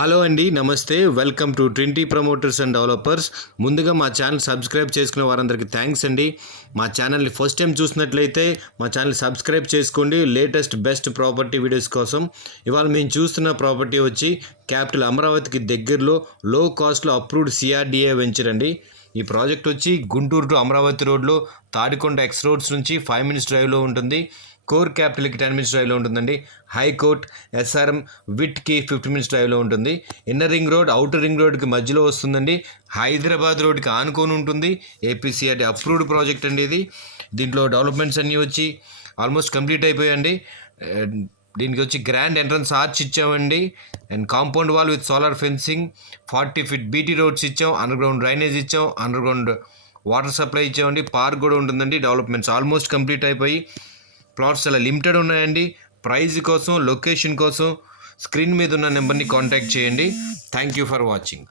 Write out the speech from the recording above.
Hello అండి నమస్తే. Welcome to twenty promoters and developers. ముందుగా మా ఛానల్ సబ్స్క్రైబ్ చేసుకునే వారందరికీ థ్యాంక్స్ అండి. మా ఛానల్ని ఫస్ట్ టైం చూసినట్లయితే మా ఛానల్ సబ్స్క్రైబ్ చేసుకోండి. లేటెస్ట్ బెస్ట్ ప్రాపర్టీ వీడియోస్ కోసం. ఇవాళ మేము చూస్తున్న ప్రాపర్టీ వచ్చి క్యాపిటల్ అమరావతికి దగ్గరలో లో కాస్ట్లో అప్రూవ్డ్ సిఆర్డిఏ వెంచర్ అండి. ఈ ప్రాజెక్ట్ వచ్చి గుంటూరు టు అమరావతి రోడ్లో తాడికొండ ఎక్స్ రోడ్స్ నుంచి ఫైవ్ మినిట్స్ డ్రైవ్లో ఉంటుంది. కోర్ క్యాపిటల్కి టెన్ మినిట్స్ డ్రైవ్లో ఉంటుందండి. హైకోర్ట్ ఎస్ఆర్ఎం విట్కి ఫిఫ్టీ మినిట్స్ డ్రైవ్లో ఉంటుంది. Inner ring road outer ring రోడ్కి మధ్యలో వస్తుందండి. హైదరాబాద్ రోడ్కి ఆనుకొని ఉంటుంది. ఏపీసీఆర్టీ అప్రూవ్డ్ ప్రాజెక్ట్ అండి ఇది. దీంట్లో డెవలప్మెంట్స్ అన్నీ వచ్చి ఆల్మోస్ట్ కంప్లీట్ అయిపోయాయండి. దీనికి వచ్చి గ్రాండ్ ఎంట్రన్స్ ఆర్చ్ ఇచ్చామండి. And compound wall with solar fencing forty feet BT roads ఇచ్చాం. అండర్గ్రౌండ్ డ్రైనేజ్ ఇచ్చాం. అండర్గ్రౌండ్ వాటర్ సప్లై ఇచ్చామండి. పార్క్ కూడా ఉంటుందండి. డెవలప్మెంట్స్ ఆల్మోస్ట్ కంప్లీట్ అయిపోయి ప్లాట్స్ చాలా లిమిటెడ్ ఉన్నాయండి. ప్రైజ్ కోసం లొకేషన్ కోసం స్క్రీన్ మీద ఉన్న నెంబర్ని కాంటాక్ట్ చేయండి. Thank you for watching